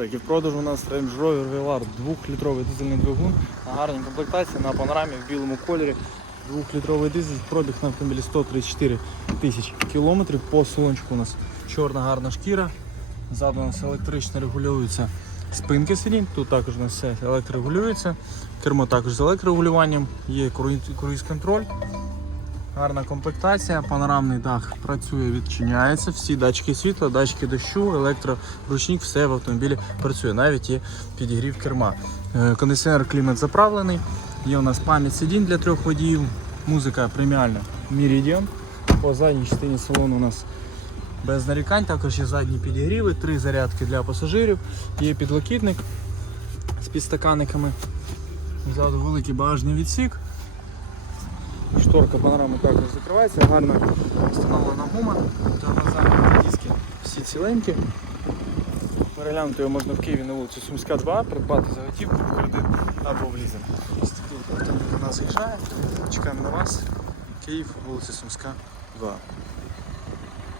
безпеки. В продажу у нас Range Rover Velar 2-літровий дизельний двигун на гарній комплектації на панорамі в білому кольорі. 2-літровий дизель, пробіг на автомобілі 134 тисячі кілометрів. По салончику у нас чорна гарна шкіра. Ззаду у нас електрично регулюються спинки сидінь. Тут також у нас все електрорегулюється. Кермо також з електрорегулюванням, є круїз- круїз-контроль. Гарна комплектація, панорамний дах працює, відчиняється, всі датчики світла, датчики дощу, електроручник, все в автомобілі працює, навіть є підігрів керма. Е, Кондиціонер клімат заправлений, є у нас пам'ять сидінь для трьох водіїв, музика преміальна Meridian. По задній частині салону у нас без нарікань, також є задні підігріви, три зарядки для пасажирів, є підлокітник з підстаканниками. Ззаду великий багажний відсік. Шторка панорами також закривається, гарно встановлена гума, тормоза, диски всі ціленькі. Переглянути його можна в Києві на вулиці Сумська 2, придбати за готівку, кредит або в лізинг. Ось такий нас їжджає. Чекаємо на вас. Київ, вулиця Сумська 2.